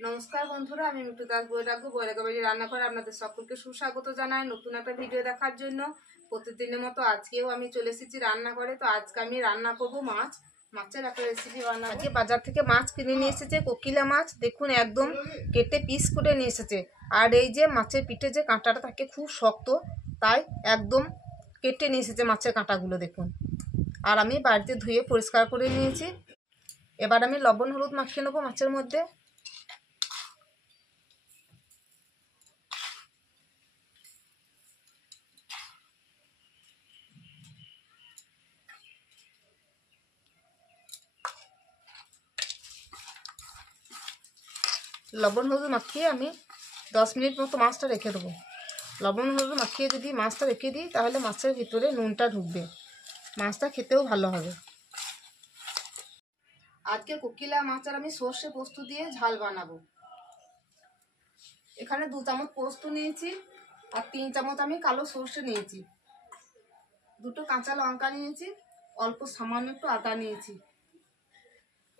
নমস্কার বন্ধুরা, আমি মিঠু দাস বৈরাগ্য রান্নাঘরে আপনাদের সকলকে সুস্বাগত জানাই নতুন একটা ভিডিও দেখার জন্য। প্রতিদিনের মতো আজকেও আমি চলে এসেছি রান্নাঘরে। তো আজকে আমি রান্না করব মাছের একটা রেসিপি বানাবো। আজকে বাজার থেকে মাছ কিনে নিয়ে এসেছে, কোকিলা মাছ। দেখুন একদম কেটে পিস করে নিয়ে এসেছে। আর এই যে মাছের পিঠে যে কাঁটাটা থাকে খুব শক্ত, তাই একদম কেটে নিয়ে এসেছে মাছের কাঁটাগুলো দেখুন। আর আমি বাড়িতে ধুয়ে পরিষ্কার করে নিয়েছি। এবার আমি লবণ হলুদ মাখিয়ে নেবো মাছের মধ্যে। লবণ হলুদ মাখিয়ে আমি 10 মিনিট মতো মাছটা রেখে দেবো। লবণ হলুদ মাখিয়ে যদি মাছটা রেখে দিই তাহলে মাছের ভিতরে নুনটা ঢুকবে, মাছটা খেতেও ভালো হবে। আজকে কোকিলা মাছের আমি সর্ষে পোস্ত দিয়ে ঝাল বানাবো। এখানে 2 চামচ পোস্ত নিয়েছি আর 3 চামচ আমি কালো সর্ষে নিয়েছি, 2টো কাঁচা লঙ্কা নিয়েছি, অল্প সামান্য একটু আদা নিয়েছি।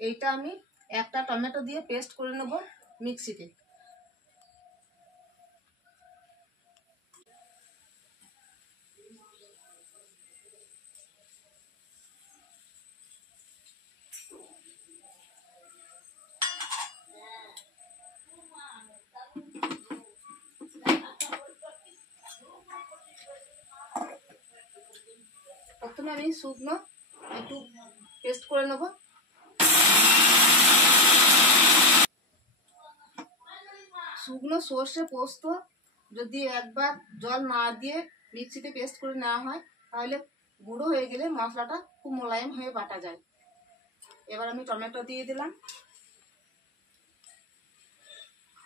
এইটা আমি একটা টমেটো দিয়ে পেস্ট করে নেব মিক্সিতে। প্রথমে আমি শুকনো একটু পেস্ট করে নেব। শুকনো সর্ষে পোস্ত যদি একবার জল না দিয়ে মিক্সিতে পেস্ট করে নেওয়া হয় তাহলে গুঁড়ো হয়ে গেলে মশলাটা খুব মোলায়েম হয়ে বাটা যায়। এবার আমি টমেটো দিয়ে দিলাম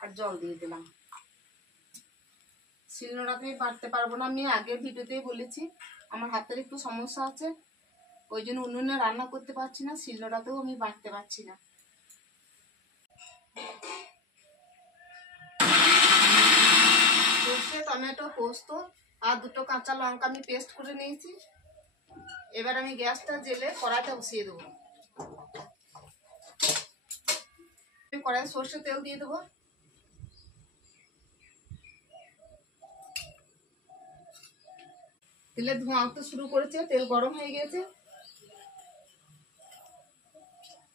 আর জল দিয়ে দিলাম। শিলনোড়াতে আমি বাটতে পারবো না, আমি আগের ভিডিওতেই বলেছি আমার হাতের একটু সমস্যা আছে, ওই জন্য উনুনে রান্না করতে পারছি না, শিলনোড়াতেও আমি বাটতে পারছি না। সর্ষে টমেটো পোস্ত আর 2টো কাঁচা লঙ্কা আমি পেস্ট করে নিয়েছি। এবার আমি গ্যাসটা জেলে কড়াইটা বসিয়ে দেবো। কড়াই সর্ষে তেল দিয়ে দেবো। তেলের ধোঁয়া উঠতে শুরু করেছে, তেল গরম হয়ে গেছে।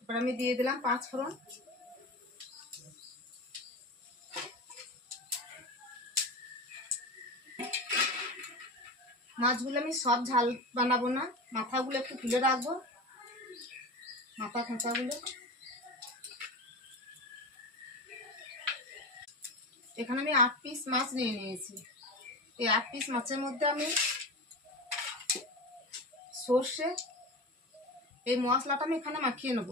এবার আমি দিয়ে দিলাম 5 ফোড়ন। মাছগুলো আমি সব ঝাল বানাবো না, মাথাগুলো একটু তুলে রাখবো, মাথা খোঁচাগুলো। এখানে আমি 8 পিস মাছ নিয়ে নিয়েছি। এই 8 পিস মাছের মধ্যে আমি সর্ষে এই মশলাটা আমি এখানে মাখিয়ে নেব।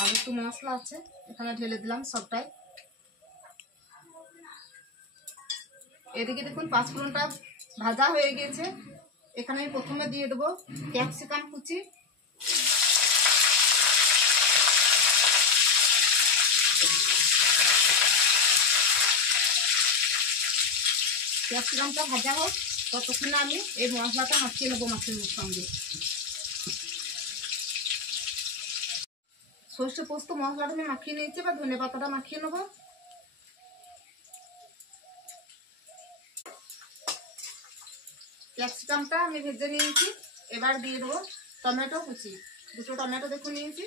আর একটু মশলা আছে এখানে ঢেলে দিলাম সবটাই। এদিকে দেখুন 5 ফোড়নটা ভাজা হয়ে গেছে। এখানে আমি প্রথমে দিয়ে দেবো ক্যাপসিকাম কুচি, ক্যাপসিকামটা ভাজা হোক ততক্ষণে আমি এই মশলাটা মাখিয়ে নেবো মাছের সঙ্গে। সর্ষে পোস্ত মশলাটা আমি মাখিয়ে নিয়েছি, বা ধনে পাতাটা মাখিয়ে নেবো। ক্যাপসিকামটা আমি ভেজে নিয়েছি। এবার দিয়ে দেবো টমেটো কুচি, 2টো টমেটো দেখুন নিয়েছি।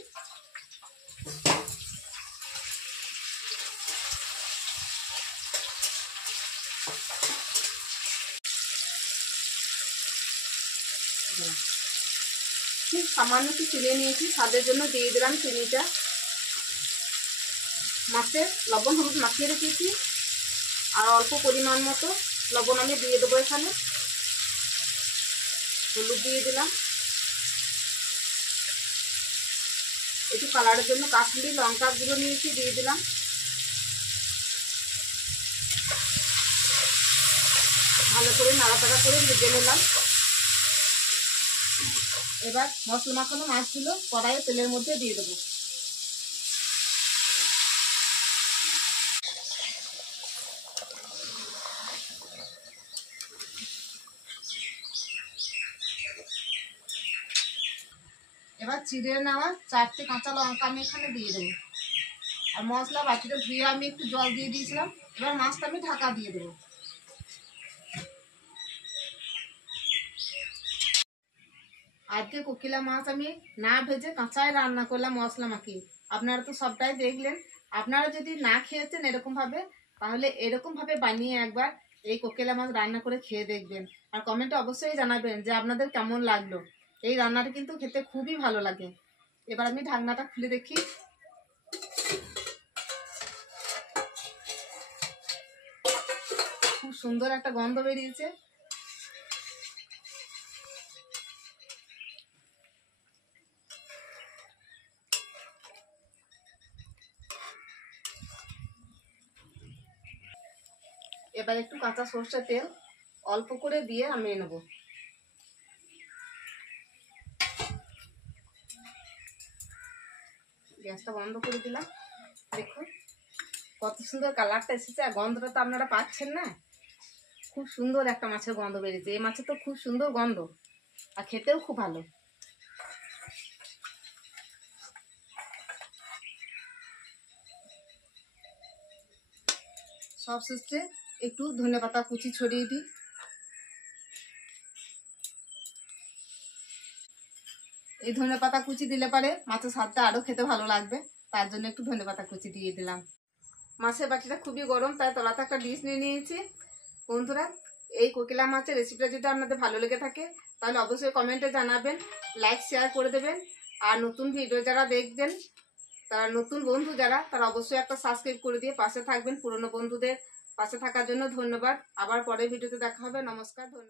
খুব সামান্য একটু চিড়ে নিয়েছি, স্বাদের জন্য দিয়ে দিলাম চিনিটা। মাছের লবণ হলুদ মাখিয়ে রেখেছি আর অল্প পরিমাণ মতো লবণ আমি দিয়ে দেবো। এখানে হলুদ দিয়ে দিলাম, একটু কালারের জন্য কাশ্মীরি লঙ্কা গুঁড়ো নিয়েছি দিয়ে দিলাম। ভালো করে নাড়াচাড়া করে ভেজে নিলাম। এবার মশলা মাখানো মাছগুলো কড়াইয়ে তেলের মধ্যে দিয়ে দেবো। এবার চিড়ে নেওয়া 4টে কাঁচা লঙ্কা আমি এখানে দিয়ে দেবো। আর মশলা বাটিটা ধুয়ে আমি একটু জল দিয়ে দিয়েছিলাম। এবার মাছটা আমি ঢাকা দিয়ে দেবো। আজকে কোকিলা মাছ আমি না ভেজে কাঁচাই রান্না করলাম মশলা মাখিয়ে। আপনারা তো সবটাই দেখলেন। আপনারা যদি না খেয়েছেন এরকমভাবে, তাহলে এরকমভাবে বানিয়ে একবার এই কোকিলা মাছ রান্না করে খেয়ে দেখবেন। আর কমেন্টে অবশ্যই জানাবেন যে আপনাদের কেমন লাগলো। এই রান্নাটা কিন্তু খেতে খুবই ভালো লাগে। এবার আমি ঢাকনাটা খুলে দেখি। খুব সুন্দর একটা গন্ধ বেরিয়েছে। এবার একটু কাঁচা সরষের তেল অল্প করে দিয়ে আমি নেব। গ্যাসটা বন্ধ করে দিলাম। দেখুন কত সুন্দর কালারটা এসেছে, আর গন্ধটা তো আপনারা পাচ্ছেন না। খুব সুন্দর একটা মাছের গন্ধ বেরিয়েছে। এই মাছের তো খুব সুন্দর গন্ধ, আর খেতেও খুব ভালো। সব শেষে একটু ধনেপাতা কুচি ছড়িয়ে দিই। এই ধনেপাতা কুচি দিলে পারে মাছের স্বাদটা আরও খেতে ভালো লাগবে, তার জন্য একটু ধনেপাতা কুচি দিয়ে দিলাম। মাছের বাটিটা খুবই গরম, তাই তলাতে একটা ডিশ নিয়ে নিয়েছি। বন্ধুরা, এই কোকিলা মাছের রেসিপিটা যদি আপনাদের ভালো লেগে থাকে তাহলে অবশ্যই কমেন্টে জানাবেন, লাইক শেয়ার করে দেবেন। আর নতুন ভিডিও যারা দেখবেন, তারা নতুন বন্ধু যারা, তারা অবশ্যই একটা সাবস্ক্রাইব করে দিয়ে পাশে থাকবেন। পুরনো বন্ধুদের পাশে থাকার জন্য ধন্যবাদ। আবার পরের ভিডিওতে দেখা হবে। নমস্কার, ধন্যবাদ।